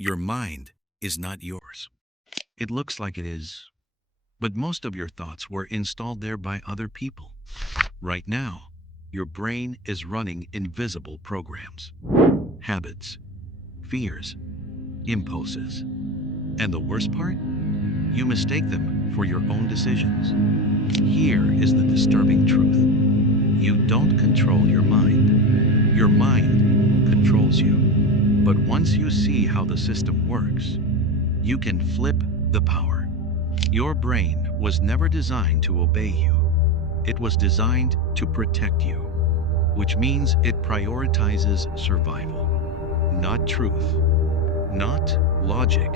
Your mind is not yours. It looks like it is, but most of your thoughts were installed there by other people. Right now, your brain is running invisible programs, habits, fears, impulses. And the worst part? You mistake them for your own decisions. Here is the disturbing truth. You don't control your mind. Your mind controls you. But once you see how the system works, you can flip the power. Your brain was never designed to obey you. It was designed to protect you, which means it prioritizes survival, not truth, not logic,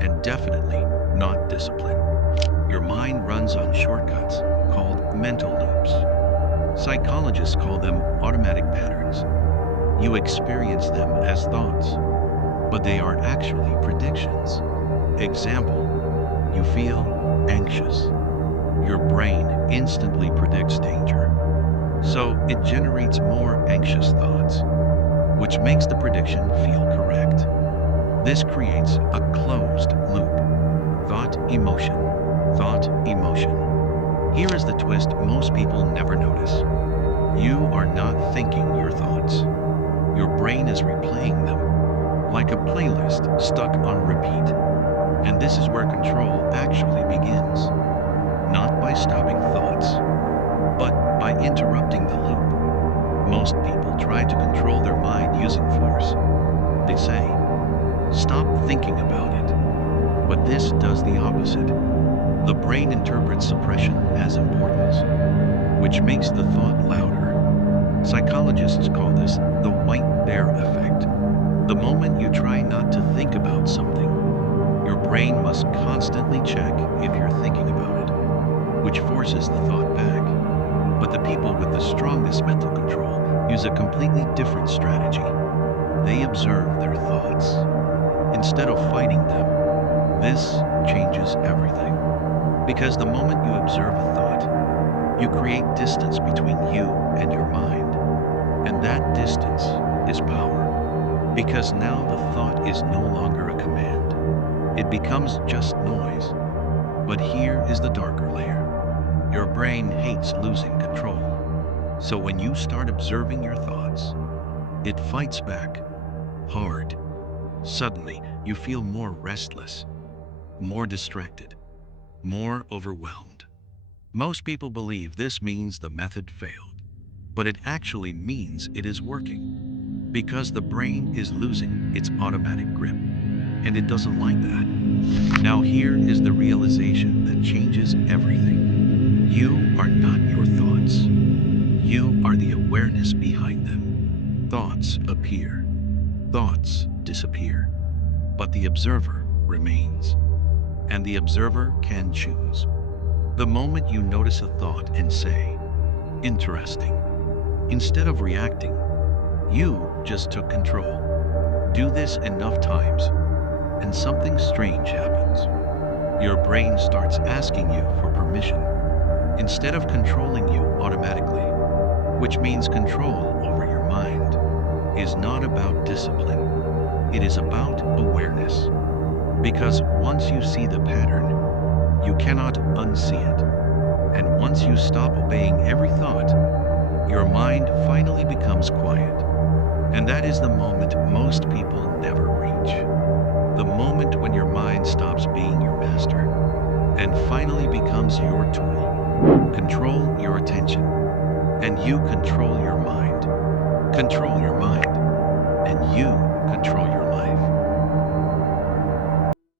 and definitely not discipline. Your mind runs on shortcuts called mental loops. Psychologists call them automatic patterns. You experience them as thoughts, but they are actually predictions. Example, you feel anxious. Your brain instantly predicts danger. So it generates more anxious thoughts, which makes the prediction feel correct. This creates a closed loop. Thought, emotion, thought, emotion. Here is the twist most people never notice. You are not thinking your thoughts. Your brain is replaying them, like a playlist stuck on repeat. And this is where control actually begins. Not by stopping thoughts, but by interrupting the loop. Most people try to control their mind using force. They say, stop thinking about it. But this does the opposite. The brain interprets suppression as importance, which makes the thought louder. Psychologists call this the white bear effect. The moment you try not to think about something, your brain must constantly check if you're thinking about it, which forces the thought back. But the people with the strongest mental control use a completely different strategy. They observe their thoughts. Instead of fighting them, this changes everything. Because the moment you observe a thought, you create distance between you and your mind. And that distance is power. Because now the thought is no longer a command. It becomes just noise. But here is the darker layer. Your brain hates losing control. So when you start observing your thoughts, it fights back hard. Suddenly, you feel more restless, more distracted, more overwhelmed. Most people believe this means the method failed, but it actually means it is working because the brain is losing its automatic grip, and it doesn't like that. Now here is the realization that changes everything. You are not your thoughts. You are the awareness behind them. Thoughts appear, thoughts disappear, but the observer remains, and the observer can choose. The moment you notice a thought and say, interesting, instead of reacting, you just took control. Do this enough times, and something strange happens. Your brain starts asking you for permission, instead of controlling you automatically, which means control over your mind is not about discipline. It is about awareness. Because once you see the pattern, you cannot unsee it. And once you stop obeying every thought, your mind finally becomes quiet. And that is the moment most people never reach. The moment when your mind stops being your master and finally becomes your tool. Control your attention, and you control your mind. Control your mind.